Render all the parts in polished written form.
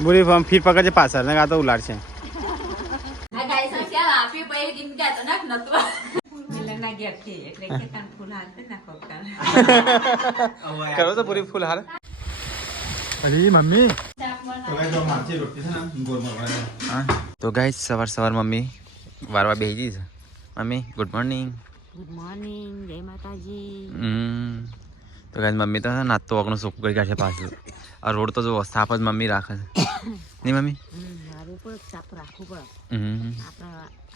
बुरी फॉर्म फिर पकड़ के पास आ तो उलाड़ से करो तो पूरी फूल हार अरे मम्मी तो गाइस सवार मम्मी वारवा बेही जी मम्मी गुड मॉर्निंग जय माताजी। तो गाइस मम्मी तो नातो वगैरह सूक करके पास और रोड तो जो साफ જ મમ્મી રાખે નહીં મમ્મી મારું પણ સાફ રાખવું પડે આપણે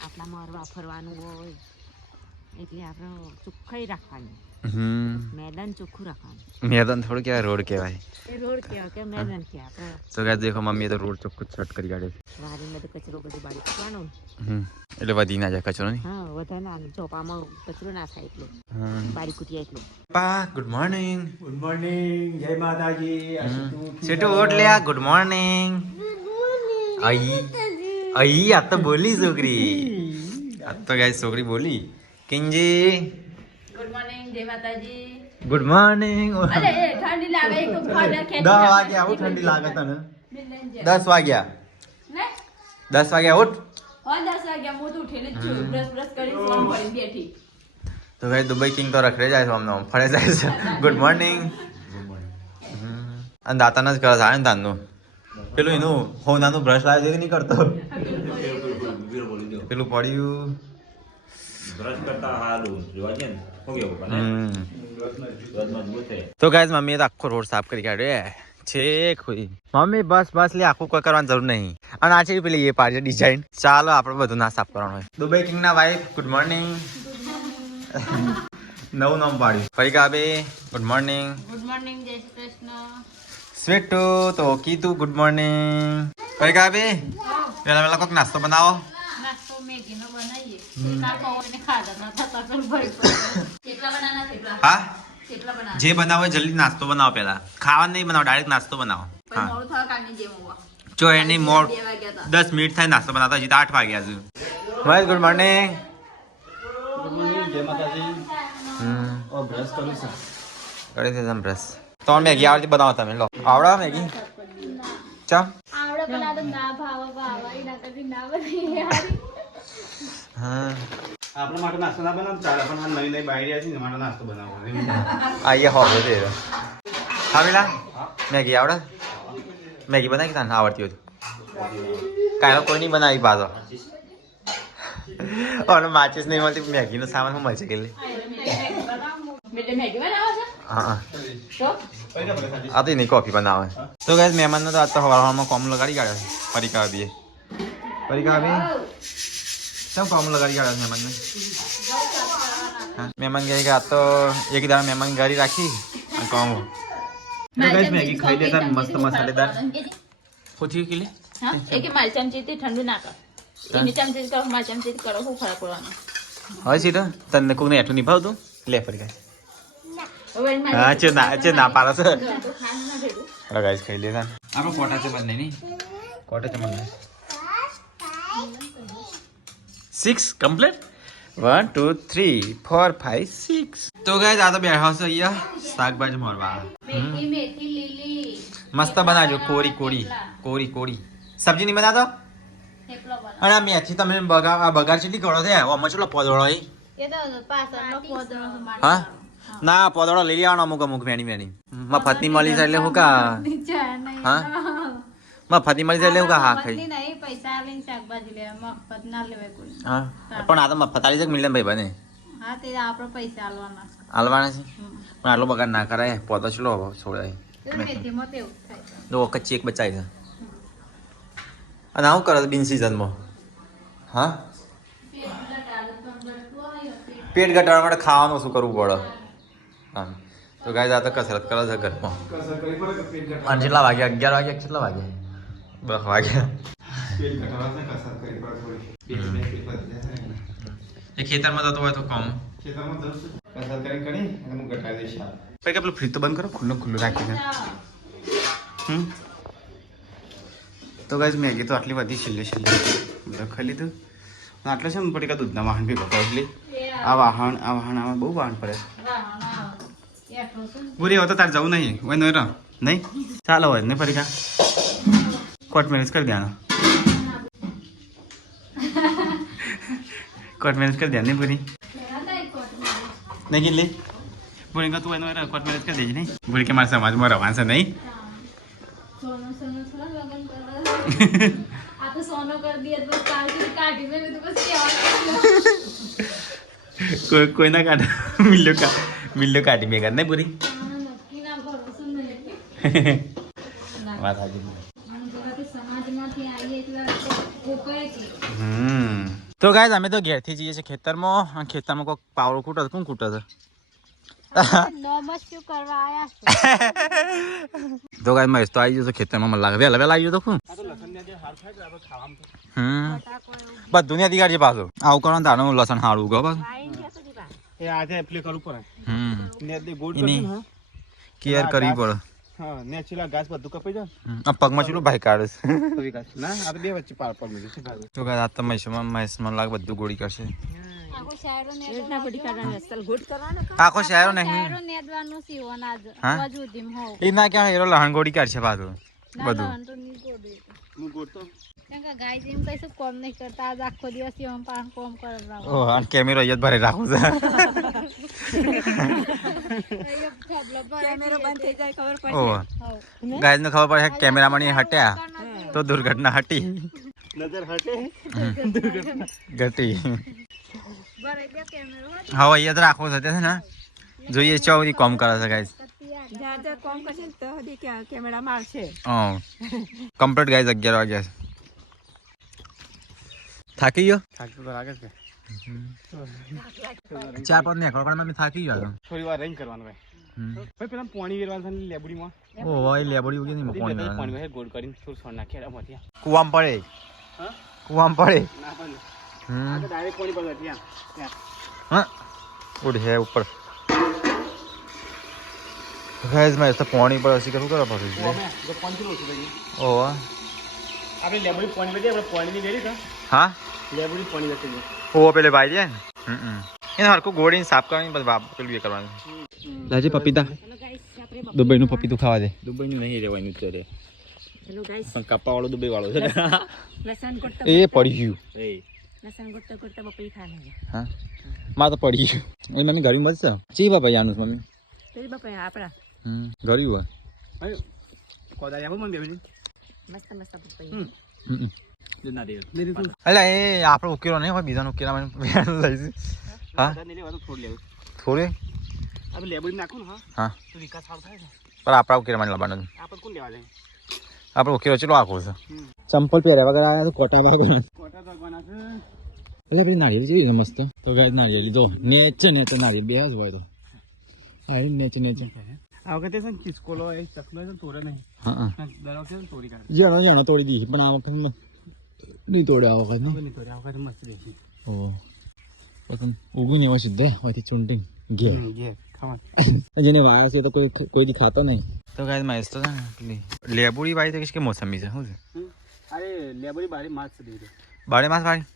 આટલા મારવા ફરવાનું હોય એટલે આપણે ચોખ્ખાઈ રાખવાની मैदान ચોખ્ખું રાખવાનું मैदान थोड़ा क्या रोड કહેવાય રોડ કહેવાય કે मैदान કહેવાય तो गाइस देखो मम्मी तो रोड ચોખ્ખું છટ કરી કાઢે વાડીમાં તો કચરો બધું બાળી ફેંકવાનો એટલે વધી ના જાય કચરો નહીં હા વધારે ના ચોપામાં કચરો ના થાય એટલે બારી કુટિયા એટલે પા ગુડ મોર્નિંગ જય માતાજી સેટુ ઓટ લે ગુડ મોર્નિંગ आई आई आता बोली छोकरी आता गाइस छोकरी बोली किंजी ગુડ મોર્નિંગ જય માતાજી गुड मॉर्निंग અરે ઠંડી લાગે એક તો ફાડા ખેંચી 10 વાગ્યા ઉઠ ठंडी लागत ने 10 વાગ્યા ને 10 વાગ્યા ઉઠ હા 10 વાગ્યા હું તો ઉઠીને જ છું બ્રશ કરી ફોન ભરી બેઠી तो गाइस दुबई किंग तो रखड़े जाए हमने फड़े जाए गुड मॉर्निंग અને દાતાના જ કરે થાય ને તાનનું પેલું એનું હોનાનું બ્રશ લાવે છે કે નહીં કરતો પેલું પડ્યું બ્રશ કરતા હારું જોવા જઈએ ને શું કેવું પણ રોજ મજબૂત છે તો ગાઈસ મમ્મીએ તો આખો રોડ સાફ કરી કાઢ્યો છેક હોય મમ્મી બસ લે આખું કોઈ કરવાની જરૂર નહીં અને આ છે પેલી એ પાડી ડિઝાઇન ચાલો આપણે બધું ના સાફ કરવાનું હોય દુબઈ કિંગના વાઈફ ગુડ મોર્નિંગ નવું નામ પાડ્યું ફરી કાબે ગુડ મોર્નિંગ જય શ્રી કૃષ્ણ સ્વીટુ તો કીધું ગુડ મોર્નિંગ ફરી કાબે પેલા કોઈક નાસ્તો બનાવો નાસ્તો મેગીનો બનાવીએ કા કોને ખાધા ના થતા તો ભરી કેટલા બનાના કેટલા હા કેટલા બનાના જે બનાવો એ જલ્દી નાસ્તો બનાવો પેલા ખાવા નહીં બનાવો ડાયરેક્ટ નાસ્તો બનાવો પણ મોડું થવા કાની જેમ હોવા જો એની મોડ 2 વાગ્યા હતા 10 મિનિટ થાય નાસ્તો બનાવતા હજી તો 8 વાગ્યા છે મહેશ ગુડ મોર્નિંગ જય માતાજી ઓ બ્રશ કરું છું કરી દે તમે બ્રશ તો મેગી આવડતી બનાવો તમે લો આવડે મેગી ચા આવડે પણ આ તો ના ભાવ એના કદી ના બની યાર હા આપણા માટે નાસ્તો ના બનાવ ચાલે પણ આ નવી નવી બાયડિયા છે ને માટે નાસ્તો બનાવવાનો આઈએ હોવે દે હા પેલા મેગી આવડે મેગી બનાવી કે તને આવડતી હોય કાંઈ કોઈ નહીં બનાવી પાછો અને માચીસ નહીં મળતી મેગીનો સામાન હું મળશે કે બેટે મેગી બનાવો છો હા તો આ તો એની કોફી બનાવે તો ગાઈસ મહેમાનનો તો આજ તો હવારમાં કોમ લગાડી કાઢ્યો છે પરિકા બી કેમ કોમ લગાડી કાઢ્યો મહેમાનને હા મહેમાન કહે કે આ તો એક દાડા મહેમાન ગાડી રાખી અને કોમ ગાઈસ મેગી ખાઈ લેતા મસ્ત મસાલેદાર પૂછી કે લે હા એક મારી ચમચીથી ઠંડુ ના કર એની ચમચી કરો મારી ચમચી કરો શું ફરક પડવાનો હવે સીધો તને કોઈને એઠું નહીં ભાવતું લે ફરી ગાઈસ હવે હા છે ના પાડો છે તો ખાન ના ભેડું અરે ગાઈસ ખાઈ લેતા આપણે કોટા છે બંને નહીં કોટા છે બંને 6 કમ્પ્લીટ 1 2 3 4 5 6 તો ગાઈસ આ તો બેઠા છે અહીંયા શાકભાજી મોરવા મેથી મેથી લીલી મસ્ત બનાવજો કોરી સબ્જી નહીં બનાવતો થેપલો બના અને આ મેથી તમે બગાડ કેટલી કરો છે આમાં ચલો પોદળો એ તો પાછળનો પોદળો હા ના પોદળો લઈ આવવાનો અમુક મેની મફતની મળી જાય એટલે હું કા હા મફતની મળી જાય એટલે હું કા હા ખાઈ નહીં પૈસા લઈને શાકભાજી લેવા મફત ના લેવાય કોઈ હા પણ આ તો મફત આલી છે મિલન ભાઈ બને હા તે આપણે પૈસા આલવાના હાલવાના છે પણ આટલો બગાડ ના કરાય પોતો ચલો છોડાય મેથીમાં તો એવું થાય તો કચ્ચી એક બચાવી છે અને આવું કરે બિન સિઝનમાં હા પેટ ઘટાડવા માટે ખાવાનું શું કરવું પડે હા તો ગાય આ તો કસરત કરે છે ઘરમાં કસર કરી પડે કે પેટ ઘટાડવા અને કેટલા વાગ્યા 11 વાગ્યા કેટલા વાગ્યા 10 વાગ્યા પેટ ઘટાડવા કસર કરી પડે થોડી પેટ એ ખેતરમાં જતો હોય તો કમ ખેતરમાં દસ કસર કરી અને હું ઘટાડી દઈશ પછી કે પેલું ફ્રીજ તો બંધ કરો ખુલ્લું રાખીને તો ગાઈસ મેગી તો આટલી બધી છેલ્લે બધા ખાઈ લીધું આટલે છે ને પડી કા દૂધના વાહન ભેગો કરો એટલે આ વાહન આમાં બહુ વાહન પડે પૂરી હવે તો તાર જવું નહીં હોય નહીં ચાલો હોય ને પરીક્ષા કોર્ટ મેરેજ કરી દેવાનો કોર્ટ મેરેજ કરી દેવાની પૂરી નહીં કેટલી પૂરી તું એનો કોર્ટ મેરેજ કરી દેજે નહીં પૂરી કે મારા સમાજમાં રહેવાનું છે નહીં સોનો સોનો થોડા લગન કરવા આ તો સોનો કરી દિયા તો કાઢી મેં તો બસ કેવા કોઈના કાઢ મિલ્લો કાઢી મેં નહીં પૂરી નક્કી ના ભરોસો નહીં વાત સાચી સમાજમાંથી આવીએ એટલે કોપાય કે તો ગાય અમે તો ઘેરથી જઈએ છીએ ખેતરમાં અને ખેતરમાં કોઈ પાવડો ખૂટે છે કોણ ખૂટે છે નોમસ શું કરવા આયા તો ગાય મહેશ તો આવી જશે ખેતરમાં મને લાગે વહેલા વહેલા આવી જતો કોણ બધું ને અધિકાર છે પાછું આવું કરવાનું તારું લસણ સારું ગયો પાછું એ આજે એપ્લે કરવું પડે ને દે ગોળ એની કરવું કેર કરવી પડે હા નેચરલ ઘાસ બધું કપાઈ જાય આ પગમાં ચેલું ભાઈ કાઢે છે તો વિકાસ ના આ તો બે વચ્ચે પાર પડ છે શું થાય તો ગાય આ તો મહેશમાં લાગે બધું ગોળી કરશે આખો શાયરો ને એટલા બધી કાઢવાની અસલ ગુડ કરવાનો આખો શહેરો નહીં શાયરો નેદવાનું સીવન આજ હા? બાજુ ધીમ હો એ ના ક્યાં એરો લહણ ગોળી કાઢશે પાછું બધું તો ની ગોડે હું ગોળતો કેમ કે ગાય જેમ કઈશું કોમ નહીં કરતા આજ આખો દિવસ એમ પાન કોમ કરાવરાવ ઓહ અને કેમેરો અહીંયા જ ભરે રાખું છે કેમેરો બંધ થઈ જાય ખબર પડે ઓહ ગાય ને ખબર પડે કેમેરામાં હટ્યા તો દુર્ઘટના હટી નજર હટે ઘટી બરાબર કેમેરો હા અહીંયા જ રાખવું છે ને જોઈએ ચો બધી કોમ કરે છે ગાઈસ જ્યાં જ્યાં કોમ કરશે ને તો હજી કેમેરા મારશે હા કમ્પ્લીટ ગાઈસ 11 વાગ્યા છે થાકી ગયો થાકી તો લાગે છે 4-5 ને એકવાર મેં થાકી ગયો થોડી વાર રહીને કરવાનું ભાઈ પેલા પાણી વેરવાનું છે લેબડીમાં ઓ ભાઈ લેબડી ઉગી નહીં પાણી પાણી વેર ગોળ કરીને થોડું સોન નાખી એમાંથી કુવામ પડે હા કુવામ પડે ના પણ હમ આ તો ડાયરેક્ટ પાણી પડે ત્યાં ત્યાં હા ઉડ હે ઉપર ગાઈસ મેં તો પાણી પર હસી કરું કરવા પડે છે અમે જો પાણી કિલો ઓછું થઈ ઓ આપણે લેબડી પાણી વેરી આપણે પાણીની વેરી તો હા લેબડી પાણી વેરી ગયું ઓ પેલે ભાઈ છે એને હરકો ગોળીને સાફ કરવાની બસ બાપ પેલું એ કરવાનું લાજે પપીતા દુબઈનું પપીતું ખાવા દે દુબઈનું નહીં રહેવાનું છે રે હેલો ગાઈસ પણ કાપાવાળો દુબઈ વાળો છે લસણ ગોટતો એ પડી ગયું એ લસણ ગોટતો ગોટતો બપઈ ખાને હા માં તો પડી ગયું એ મમ્મી ઘડી મત છે ચી બાપા જાનું મમ્મી તેરી બપઈ આપડા ઘડી હોય ભાઈ કોદાળી આપો મને બેબી મસ્ત મસ્ત બપઈ ના દે એટલે એ આપણો ઉકેલો નહીં હોય બીજાનો ઉકેલા લઈશું હા નહીં લેવા તો થોડ લેવું થોડી આપણે લેબડી નાખું ને હા તો વિકાસ સારો થાય ને પણ આપણા ઉકેલા લાવવાનું આપણે કોણ લેવા જાય આપણો ઉકેલો ચેલો આખો છે ચંપલ પહેર્યા વગર આવ્યા તો કોટા ભાગો કોટા દગવાના છે એટલે પેલી નાળિયેર જેવી છે મસ્ત તો ગાય નાળિયેર લીધો નેચે ને તો નાળિયેર બે જ હોય તો હા નેચે નેચે આ વખતે છે ને કિસકોલો એ ચકલો છે ને તોડે નહીં હા દર વખતે ને તોડી કાઢે જણા જણા તોડી દીધી પણ આ વખત નહીં તોડે આ વખત નહીં તોડે આ વખતે મસ્ત દેખી ઓ પછી ઉગું ને એવા સીધે હોયથી ચૂંટી ઘેર ઘેર ખાવા જેને વાયા છે તો કોઈ દી ખાતો નહીં તો ગાય મહેશ તો છે ને પેલી લેબુડી વાળી તો કે મોસંબી છે શું છે અરે લેબડી બારી માસ છે દીધો બારે માસ વાળી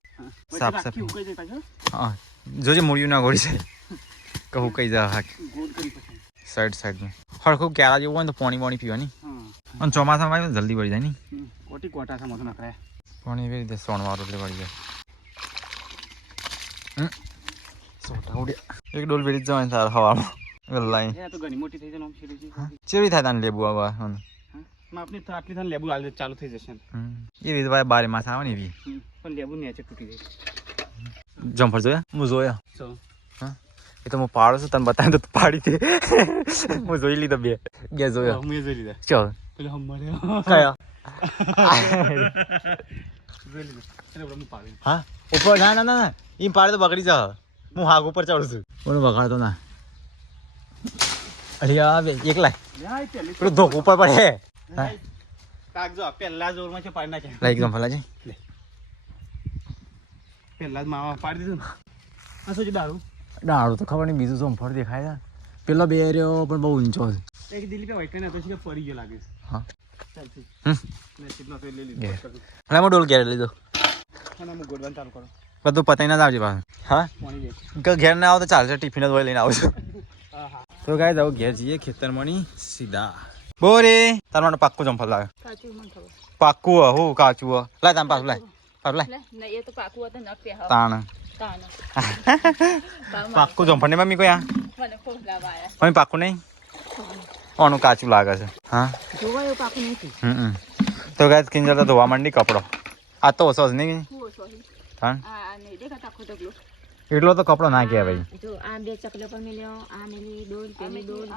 સાફ સાફ ઉકાઈ જાય પાછો હા જોજે મૂળિયું ના ગોળી છે કહું કઈ જા હા ગોળ કરી પછી સાઈડમાં હરખું ક્યારા જેવું હોય ને તો પાણી પાણી પીવાની હા અને ચોમાસામાં આવે જલ્દી વળી જાય નહીં કોટી કોટા છે મત નકરાય પાણી એવી રીતે સોણવાળું એટલે વળી જાય સોટા ઉડ્યા એક ડોલ બેડી જવાની તાર હવામાં ગલ્લાઈ એ તો ઘણી મોટી થઈ જાય આમ સીડી છે ચેવી થાય તાને લેબુ આવવા માં આપની તો આટલી થાન લેબુ હાલ ચાલુ થઈ જશે એ રીતે ભાઈ બારે માસ આવે ને એવી પણ લેબુ નીચે તૂટી જાય જમ્પર જોયા હું જોયા ચો હા એ તો હું પાડો છું તને બતાવી તો પાડી દે હું જોઈ લીધો બે જોયો હું એ જોઈ લીધા ચલ પેલો હમરે કયા જોઈ લીધા અરે હું પાડી હા ઉપર ના ના ના એમ પાડે તો બગડી જા હું હાગ ઉપર ચડું છું કોને બગાડતો ના અરે આ બે એકલા યાર પેલી પેલું ધોક ઉપર પડે તાક જો પહેલા જોરમાં છે પાડી નાખે લાઈક એકદમ ફલાજી પહેલા જ માવા પાડી દીધું આ શું છે દારૂ દારૂ તો ખબર નહીં બીજું શું ફળ દેખાય છે પેલો બે રહ્યો પણ બહુ ઊંચો છે એક દિલ્હી પે વાઈટ ને તો છે કે પડી ગયો લાગે છે હા ચાલતી હમ મેં સીધનો ફેર લઈ ઘેર. લીધો એટલે હું ડોલ ઘેર લીધો અને હું ગોડવાનું ચાલુ કરું બધું પતાઈ ના જ આવજે પાસે હા પાણી લે કે ઘેર ના આવો તો ચાલશે ટિફિન જ હોય લઈને આવું છું હા હા તો ગાય જાવ ઘેર જઈએ ખેતરમાં સીધા બોરે તાર માટે પાક્કું ચંપલ લાગે સાચું મને ખબર પાક્કું હું કાચું લાય તામ પાછું લાય એ તો પાકું હતું ન કે તાણ પાક્કું જમફળ ને મમ્મી કોઈ આ મને ફોફલા વાયા મમ્મી પાક્કું નહીં ઓનું કાચું લાગે છે હા જોવા એવું પાકું નથી તો ગાય કિંજર તો ધોવા માંડી કપડો આ તો ઓછો જ નહીં હા આ નહીં દેખાતા આખો ઢગલો એટલો તો કપડો ના કહેવાય જો આ બે ચકલો પર મેલ્યો આ મેલી ડોલ પેલી ડોલ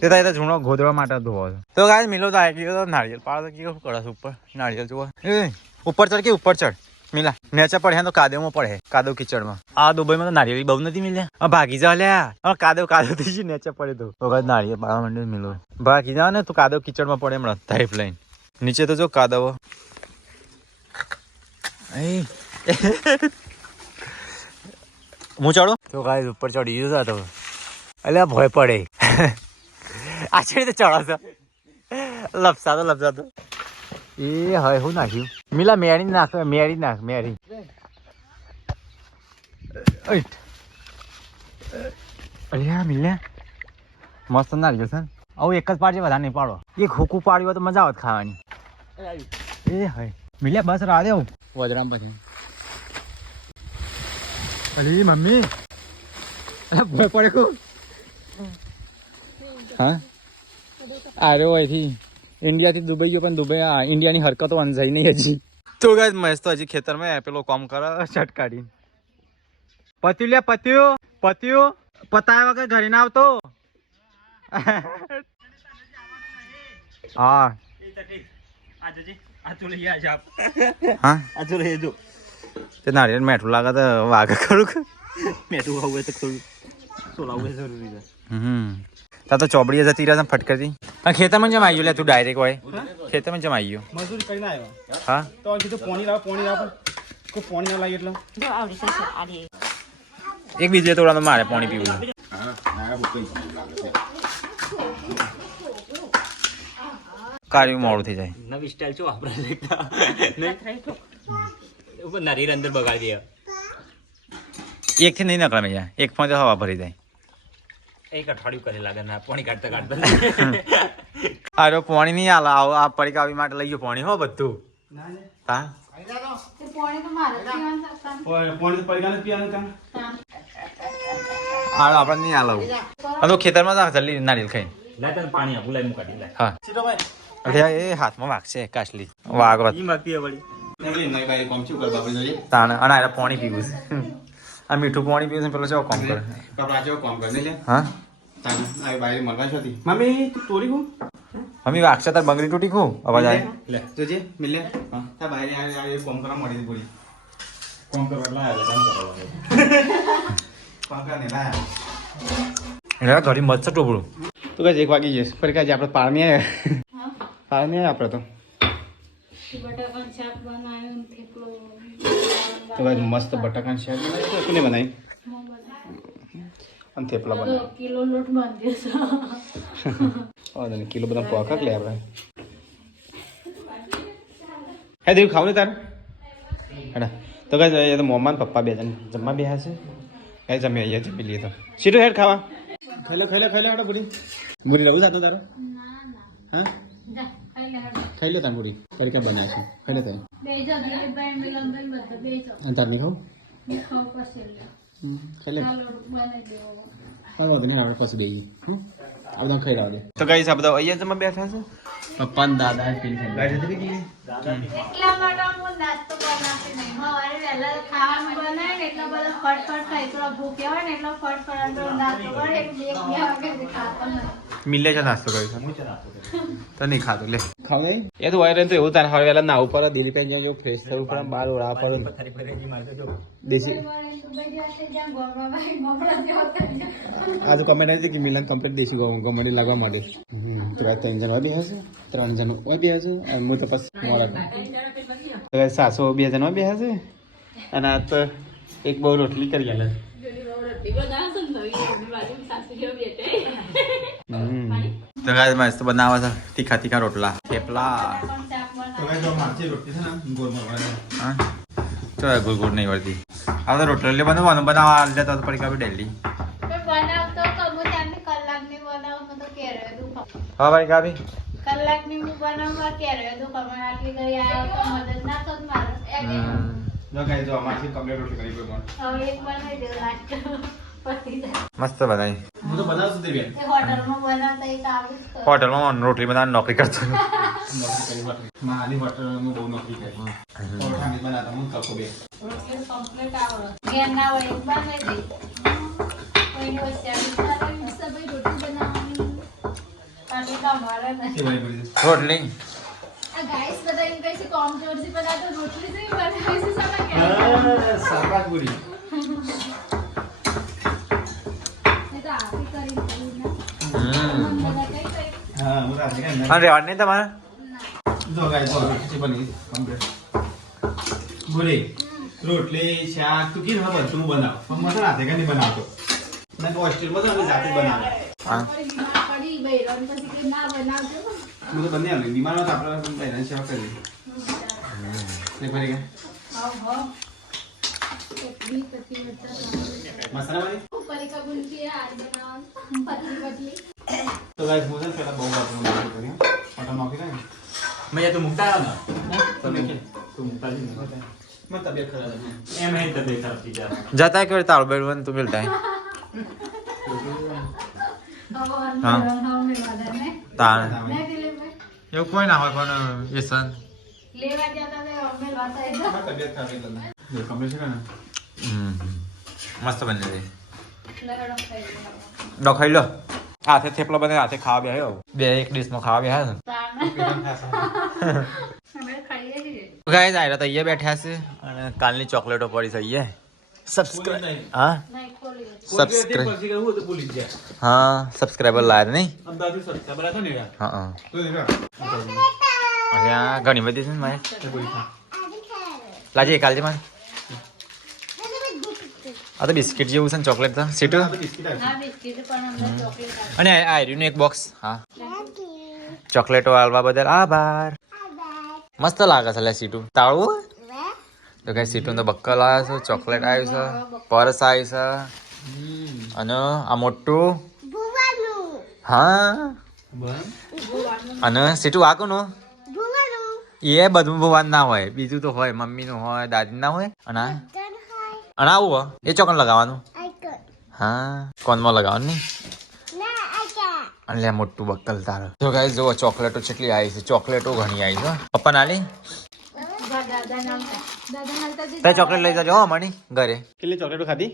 તે તો ઝૂણો ગોદવા માટે ધોવો છે તો ગાય મિલો તો આવી ગયો નાળિયેર પાડો કેવું કરે ઉપર નાળિયેર જોવા એ ઉપર ચડ કે ઉપર ચડ મિલા નેચે પડે તો કાદવમાં પડે કાદવ કિચડમાં આ દુબઈમાં તો નાળિયેર બહુ નથી મિલ્યા ભાગી જાવ લ્યા કાદવ થઈ ગઈ નેચે પડે તો નાળિયેર પાડવા માંડે મિલો ભાગી જાવ ને તો કાદવ કિચડમાં પડે એમ તારીફ લઈને નીચે તો જો કાદવ હું ચડો તો ગાય ઉપર ચડી ગયો તો એટલે ભય પડે આ છે તો ચડો લપસાતો એ હવે હું નાખ્યું મિલા મેરી નાખ મેરી અરે મિલ્યા મસ્ત નાખ્યો છે આવું એક જ પાડજે વધારે નહીં પાડો એક હુકું પાડ્યું હોય તો મજા આવત ખાવાની એ હવે મિલ્યા બસ રાહ દેવું વજરામ પછી અરે મમ્મી ભય પડે કો હા આર્યો અહીંથી ઇન્ડિયાથી દુબઈ ગયો પણ દુબઈ ઇન્ડિયાની હરકતો અંજાઈ નહીં હજી તો ગાય મસ્ત તો હજી ખેતરમાં પેલો કામ કરે શર્ટ કાઢી પત્યું લે પત્યું પતાયા વગર ઘરે ના આવતો હા તે નારિયેળ મેઠું લાગે તો વાઘ ખરું મેઠું ખાવું હોય તો ખરું સોલાવું જરૂરી છે તા તો ચોબડીએ જતી રહ્યા ફટકરતી અને ખેતરમાં જમ આવી ગયો લે તું ડાયરેક્ટ હોય ખેતરમાં જમ આવી ગયો મજૂરી કરીને આવ્યો હા તો કીધું પાણી લાવ કોઈ પાણી ના લાવી એટલે જો આવડી છે આડી એક બીજે તોડા મારે પાણી પીવું કાર્યું મોડું થઈ જાય નવી સ્ટાઇલ છો આપણે નારિયેળ અંદર બગાડી દે એક થી નહીં નકળે મેં એક ફોન તો હવા ભરી જાય એક અઠવાડિયું કરે લાગે ના પાણી કાઢતા અરે પાણી નહીં હાલ આ પડીકા આવી માટે લઈ ગયો પાણી હો બધું હા પાણી તો પૈસા પીવાનું કામ આપણે નહીં હાલાવું તો ખેતરમાં જા જલ્દી નારિયેલ ખાઈ લાય તને પાણી આપું લાય મુકાડી લાય હા અરે એ હાથમાં વાગશે કાસલી વાગવત ઈ માગતી વળી તાણ અને આ પાણી પીવું છે આ મીઠું પાણી પીવું છે પેલો ચેવો કામ કરે હા મમ્મી તું તોડી હું મમ્મી વાગશે તાર બંગડી તૂટી ખું અવાજ આવે લે જોજે મિલે તા બહાર આ કોમ કરવા મળી બોલી કોમ કરવા લાયા કામ કરવા કોમ કરને લાયા ઘડી મચ્છર ટોપડું તો કઈ 1 વાગી જશે ફરી કાજે આપણે પાળમી આવ્યા આપણે તો બટાકાનું શાક બનાવ્યું થેપલો તો ભાઈ મસ્ત બટાકાનું શાક બનાવ્યું કોને બનાવી અને થેપલા બનાવ્યા કિલો લોટ બાંધ્યો છે કિલો બધા પોખક લે આપણે હે દેવ ખાવ ને તાર હેડા તો કઈ એ તો મોમાન પપ્પા બે જણ જમવા બે હશે કઈ જમે અહીંયા જમી લઈએ તો સીધું હેડ ખાવા ખાઈ લે હેડા બુડી રહું જાતો તારો હા ખાઈ લે તાર બુડી કરી કે બનાવે છે ખાઈ લે તાર અને તાર નહીં ખાવ ખાઈ લે હા તો નહીં આપણે પછી દઈએ આ બધા ખાઈ લાવે તો કઈ આ બધા અહીંયા જમવા બેઠા છે પપ્પા ને દાદા એટલા માટે હું નાસ્તો બનાવતી નહીં સવારે વહેલા ખાવાનું બનાવે ને એટલો બધો ફટફટ ખાઈ થોડા ભૂખ્યા હોય ને એટલો ફટફટ નાસ્તો કરે એક બે વાગે ખાતો નથી મિલે છે નાસ્તો કર્યો તો નહીં ખાતું લે ખાવ નહીં એ તો વાયર તો એવું તારે હવે વહેલા ના ઉપર દિલીપ જો ફ્રેશ થવું પડે બાર ઓળા પડે દેશી આ તો કમેન્ટ આવી કે મિલન કમ્પ્લીટ દેશી ગમડી લાગવા માંડે તો 3 જણ બી હશે 3 જણ બી હશે અને હું તો પછી મોડા સાસો 2 જણ બી હશે અને આ તો એક બહુ રોટલી કરી આલે તો ગાય મસ્ત બનાવે છે તીખા રોટલા થેપલા હા તો ગુડ નહીં વળતી આ તો રોટલી બનાવવાનું બનાવવા લેતા પડી કાપી ડેલી હા ભાઈ કાપી કલાક કલાકની હું બનાવવા ક્યારે તો કમર આટલી કરી આવ્યો તો મદદ ના થત મારે જો ગાઈસ જો અમારથી કમ્પ્લીટ રોટલી કરી કોઈ પણ હવે એક બનાવી દે લાસ્ટ પછી જાય. મસ્ત બનાવી. હું તો બનાવું છું દેવી એ હોટલમાં બનાવતા એક આવું જ કરે. હોટલમાં રોટલી બનાવવાની નોકરી કરતો. મારી હોટલમાં બહુ નોકરી કરી પરોઠા બનાવતા હું કપો બે રોટલી કમ્પ્લીટ આવડે ઘેર ના હોય એક બનાવી દે કોઈની વચ્ચે આવી ભાઈ રોટલી બનાવવાની પાછી તમારે ને એ ભાઈ બોલી રોટલી આ ગાઈસ બધા એમ કહે છે કોમ જોરથી બધા તો રોટલી જ નહીં બનાવી છે સાલા કે સાબાત પૂરી એ તો આપી કરી દીધું ને બધા કઈ કઈ હા હું રાતે કઈ અને રેવાડ નહીં તમારે જો ગાઈસ જો ખીચડી બની કમ્પ્લીટ બોલી રોટલી શાક તું કીધું હા બધું હું બનાવ પણ મને રાતે કઈ નહીં બનાવતો મેં હોસ્ટેલમાં તો અમે જાતે જ બનાવે હા પડી બીમાર પડી બૈરન પછી કે ના બનાવજો હું તો બંને આવી બીમાર હતો આપણે બહેરાન સેવા કરી ને ફરી ગયા હાવ હાવ એટલી પછી વચ્ચે મસાલા વાળી પરી કા ગુંજી આર બનાવ પતલી પતલી તો ગાઈસ હું છે ને પેલા બહુ બાપનું નાખી કર્યું પટા નાખી દે મેં તો મુકતા આવ્યો ને તમે કે તું મુકતા જ નહીં મને તબિયત ખરાબ હતી એમ નહીં તબિયત ખરાબ થઈ જાય जाता है केवल ताड़ बेड़वन तो मिलता है ભગવાન હા. હાવ મે વાદને ताड़ ને દિલીપભાઈ ये कोई ना हो कौन ये सन લેવા જતા તે અમે વાતા એ મારી તબિયત ખરાબ એટલે એ કમ્પ્લીટ છે ને मस्त बने थे લડો ખાઈ લેવા डॉक्टर लो हाथे थेपला बने हाथे खा भी है बे एक डिश में खा भी है તાણ અમે ખાઈએ છીએ गाइस आयरा तो ये बैठा છે અને કાલની ચોકલેટો પડી છે ये સબસ્ક્રાઇબ હા નહીં ખોલી સબસ્ક્રાઇબ પછી કહું તો ભૂલી જ ગયા હા સબસ્ક્રાઇબર લાયા નહીં અમદાવાદ સબસ્ક્રાઇબર હતા ને યાર હા તો દેવા અહીંયા ઘણી બધી છે ને મારે તે બોલી ખા લાજી કાલજી મારે આ તો બિસ્કિટ જેવું છે ને ચોકલેટ તો સીટું આ તો બિસ્કિટ આવી હા બિસ્કિટ પણ અંદર ચોકલેટ અને આ આર્યુનું એક બોક્સ હા ચોકલેટો આલવા બદલ આભાર મસ્ત લાગે છે લે સીટું તાળું તો કઈ સીટું તો બક્કલ આવ્યો છે ચોકલેટ આવ્યું છે પર્સ આવ્યું છે અને આ મોટું હા અને સીટું વાકુનું એ બધું ભગવાન ના હોય બીજું તો હોય મમ્મીનું હોય દાદી ના હોય અને આવું હોય એ ચોકન લગાવવાનું હા કોનમાં લગાવવાનું નહીં એટલે મોટું બક્કલ તારે જો ગાઈસ જો ચોકલેટો કેટલી આવી છે ચોકલેટો ઘણી આવી છે પપ્પા નાલી દાદા નામ તે ચોકલેટ લઈ જજો હો મણી ઘરે કેટલી ચોકલેટો ખાધી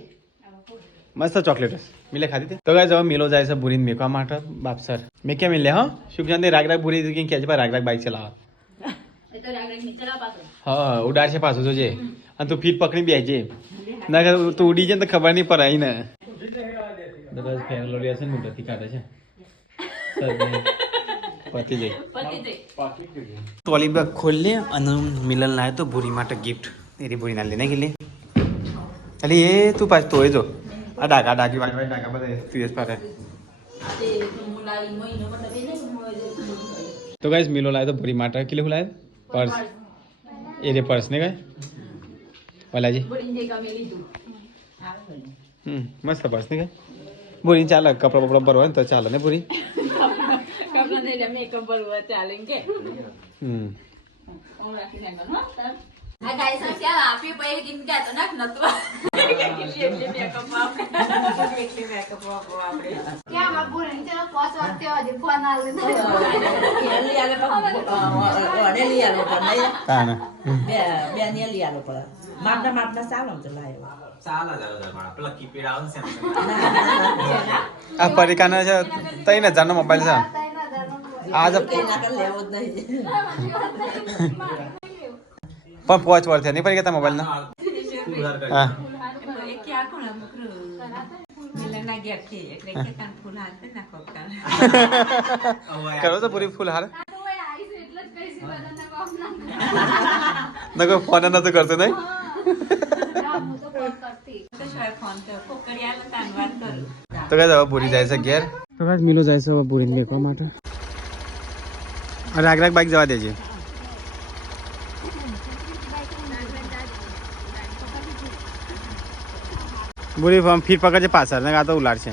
મસ્ત ચોકલેટ મિલે ખાધી હતી તો ગાઈસ હવે મિલો જાય છે ભૂરીને મેકવા માટે બાપસર મેં કેમ મિલે હા શુભ શાંતિ રાગ રાગ ભૂરી કે કેજ પર રાગ રાગ બાઈક ચલાવા હા ઉડાડશે પાછું જોજે અને તું ફીટ પકડી બેસજે ના કે તું ઉડી જાય ને તો ખબર નહીં પડે ને બધા ફેન લોડી હશે ને મોટાથી કાઢે છે પતી જાય ટ્રોલી બેગ ખોલ લે અને મિલન લાવે તો ભૂરી માટે ગિફ્ટ એરી ભૂરી ના લઈને ગયેલી અલી એ તું પાછું તોય જો આ ડાકા ડાકી વાળી ડાકા બધા સિરિયસ પાડે તો ગાઈસ મિલો લાવે તો ભૂરી માટે કેટલું લાવે પર્સ એ રે પર્સ ને કઈ વાલાજી મસ્ત પર્સ ને કઈ ભૂરી ચાલે કપડા બપડા ભરવા ને તો ચાલે ને ભૂરી ક્યાં બાબુ રહી છે 5 વાગતે હજી ફોન આવે કાના આ પરિકાના છે 3000 નો મોબાઈલ છે આજ પણ 5 વર્ષ નહીં પડી ગયા મોબાઈલ ના હા કરો તો પૂરી ફૂલ હાર ના કોઈ ફોન નતો કરતો નહીં તો કઈ હવે ભૂરી જાય છે ઘેર તો કઈ મિલો જાય છે હવે ભૂરીને મેકવા માટે રાગ રાગ બાઈક જવા દેજે ભૂરી ફીર પકડજે પાછળ ને આ તો ઉલાડશે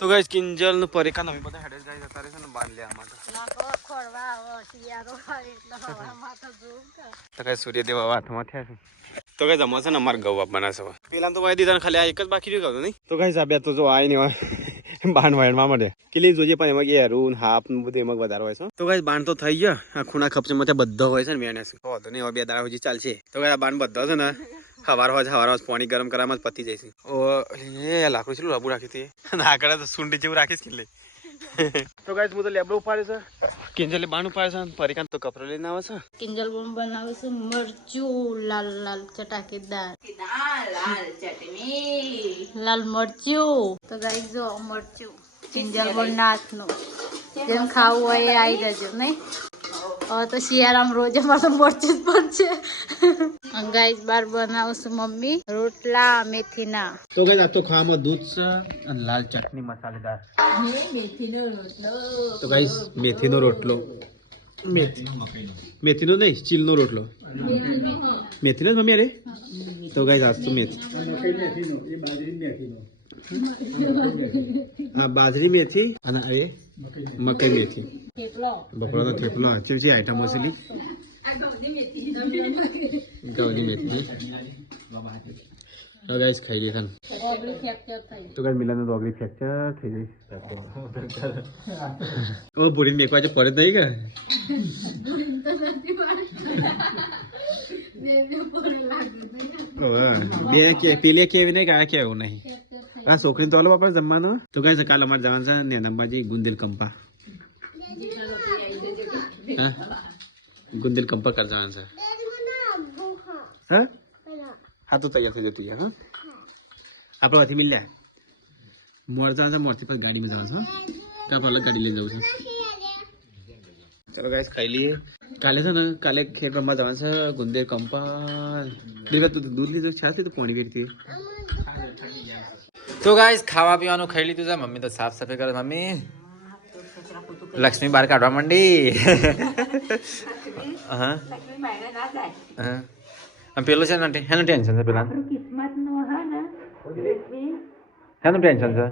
તો ગાઈસ કિંજલ નું પરીકા નવી બધા હેડે જાય જતા રહેશે ને બાંધ લેવા માટે તો ગાઈસ સૂર્યદેવ હાથમાં થયા છે તો ગાઈસ અમારે છે ને અમારે ગૌ આપવાના છે પેલા તો વાય દીધા ખાલી આ એક જ બાકી રહ્યું કહું નહીં તો ગાઈસ આ બે તો જો આય નહીં હોય બાણ વાયણમાં માટે કેટલી જોઈએ પણ એમાં હેરું હાફ નું બધું એમાં વધારે હોય છે તો ગાઈસ બાણ તો થઈ ગયા આ ખૂણા ખપચમાં બધો હોય છે ને મેને તો નહીં હવે 2 દાડા સુધી ચાલશે તો ગાઈસ આ બાણ બધો છે ને સવાર હોય પાણી ગરમ કરવામાં જ પતી જાય છે ઓ એ લાકડું છે લાબુ રાખી હતી આગળ તો સુંડી જેવું રાખીશ કે લે તો ગાઈસ હું તો લેબડો ઉપાડે છે કિંજલે બાણ ઉપાડે છે પરિકાંત તો કપરો લઈને આવે છે કિંજલ બોમ બનાવે છે મરચું લાલ લાલ ચટાકેદાર લાલ મરચું તો ગાઈસ જો મરચું કિંજલ બોમ નાથનું જેમ ખાવું હોય એ આવી જજો નહીં હવે તો શિયાળામાં રોજ અમારે તો મરચું જ બનશે ગાઈસ બાર બનાવશું મમ્મી રોટલા મેથીના તો ગાઈસ આ તો ખાવામાં દૂધ છે અને લાલ ચટણી મસાલેદાર તો ગાઈસ મેથીનો રોટલો મેથીનો નહીં ચીલનો રોટલો મેથીનો જ મમ્મી અરે તો ગાઈસ આજ તો મેથી હા બાજરી મેથી અને અરે મકઈ મેથી બપોર તો થેપલો ચેવી આઈટમ હશે ગૌની મેથી તો ગાઈસ ખાઈ લે ખાન તો ગાઈસ મિલાન તો ઓગળી ફ્રેક્ચર થઈ ગઈ ઓ પૂરી મેકવા જે પડે નહીં કે બે કે પેલે કેવી નહીં કે આ કેવું નહીં આ છોકરીને તો હાલો બાપા જમવાનું તો ગાઈસ કાલ અમારે જવાનું છે નેનંબાજી ગુંદેલ કંપા હા ગુંદેલ કંપા કર જવાનું છે હા હા તો તૈયાર થઈ જતું હા આપણે અહીંથી મિલ્યા મોર જવાનું છે મોરથી પછી ગાડીમાં જવાનું છે તો આપણે અલગ ગાડી લઈને જવું છે ચલો ગાઈસ ખાઈ લઈએ કાલે છે ને કાલે ખેત રમવા જવાનું છે ગુંદેલ કંપા દૂધ લીધું છાશ લીધું પાણી પીતી તો ગાઈસ ખાવા પીવાનું ખાઈ લીધું છે મમ્મી તો સાફ સફાઈ કરે મમ્મી લક્ષ્મી બહાર કાઢવા માંડી હા પેલું છે ને એનું ટેન્શન છે પેલા એનું ટેન્શન છે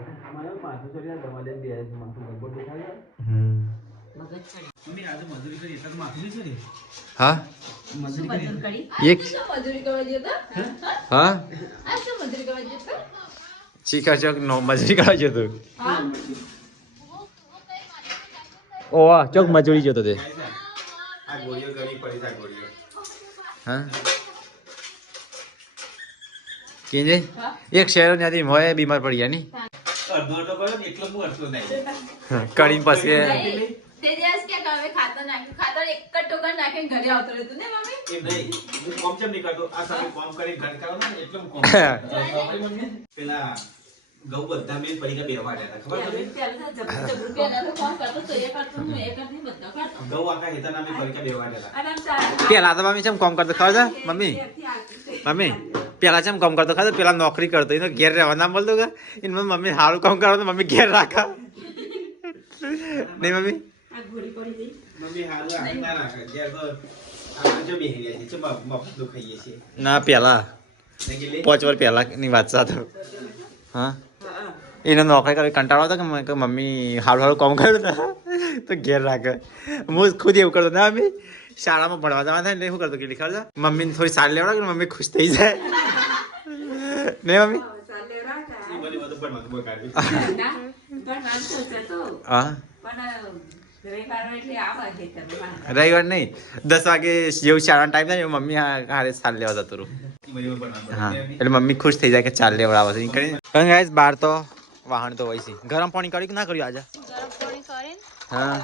હા એક હા ચીકા ચોક નો મજૂરી કરવા જતો ઓ ચોક મજૂરી જતો તે હા કેજે એક શહેર ત્યાંથી હોય બીમાર પડી ગયા ની કડી પછી તે દિવસ કે હવે ખાતર નાખ્યું ખાતર એક જ ટોકર નાખીને ઘરે આવતો રહેતો ને મમ્મી એ નહીં હું કોમ કેમ નહીં કરતો આ સામે કોમ કરીને ઘર કરો ને એટલે હું કોમ પેલા ગૌ બધા મેં પડીને બેવા હતા ખબર તમને પેલા તો કોમ કરતો તો એ કરતો હું એ કરતી બધા કરતો ગૌ આખા હેતાના મેં પડીને બેવા હતા આરામ ચાલે પેલા તો મમ્મી ચમ કામ કરતો ખબર છે મમ્મી પેલા ચમ કામ કરતો ખબર પેલા નોકરી કરતો એનો ઘેર રહેવા ના બોલતો કે એને મમ્મી સારું કામ કરો તો મમ્મી ઘેર રાખા નહીં મમ્મી મમ્મી હારું આ ના રાખે ઘેર તો આ જો બેહી રહ્યા છે ચમ મફત ખાઈએ છીએ ના પેલા ને કે લે 5 વર્ષ પહેલા ની વાત છે હા એને નોકરી કરી કંટાળો હતો કે મમ્મી સારું સારું કામ કર્યું તો ઘેર રાખે હું ખુદ એવું કરતો ના મમ્મી શાળામાં ભણવા જવા થાય ને શું કરતો કેટલી ખબર મમ્મીને થોડી સારી લેવડાવે કે મમ્મી ખુશ થઈ જાય નહીં મમ્મી બધી બધું પણ મત કાઢી હા રવિવાર નહીં 10 વાગે જેવું શાળાનો ટાઈમ થાય મમ્મી હારે ચાલ લેવા જતો રહું હા એટલે મમ્મી ખુશ થઈ જાય કે ચાલ લેવડાવે છે કરીને ગાઈસ બહાર તો વાહન તો હોય છે ગરમ પાણી કર્યું કે ના કર્યું આજે હા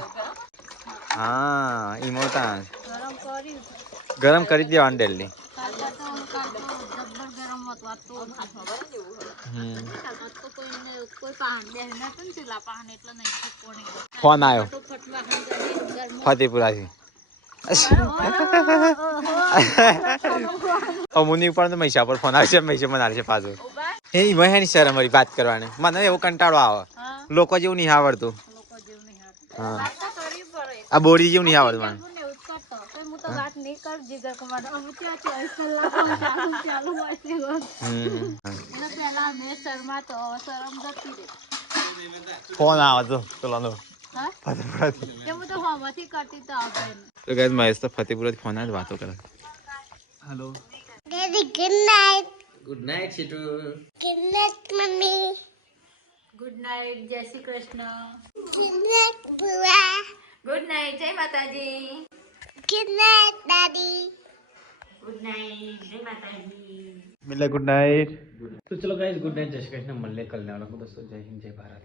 હા ઇમોટા ગરમ કરી દેવાનું ડેલી ફોન આવ્યો ફતેપુરાથી અમુની ઉપર તો મૈસા પર ફોન આવશે મૈસા મને આવશે પાછું એ મહેની સર અમારી વાત કરવાની મને એવો કંટાળો આવે લોકો જેવું નહીં આવડતું હા આ બોડી જેવું નહીં આવડતું મને વાત નહીં કર જીગર કમાડ હવે ત્યાં 24 કલાક ચાલુ ને પેલા અમે શરમાતો હવે શરમ જતી રહી ફોન આવે તો પેલાનો હા ફતેપુરાથી. એ હું તો હવાથી કરતી તો આપણે તો ગાઈસ મહેશ તો ફતેપુરાથી ફોન જ વાતો કરે. Hello daddy good night good night Situ. Good night mummy good night જય શ્રી કૃષ્ણ ગુડ નાઇટ બુઆ ગુડ નાઇટ જય માતાજી ગુડ નાઇટ દાદી ગુડ નાઇટ જય માતાજી મિલા ગુડ નાઇટ. તો ચલો ગાइस गुड नाइट जय श्री कृष्ण. મળીએ કલ ના વ્લોગમાં. દોસ્તો જય હિન્દ જય ભારત.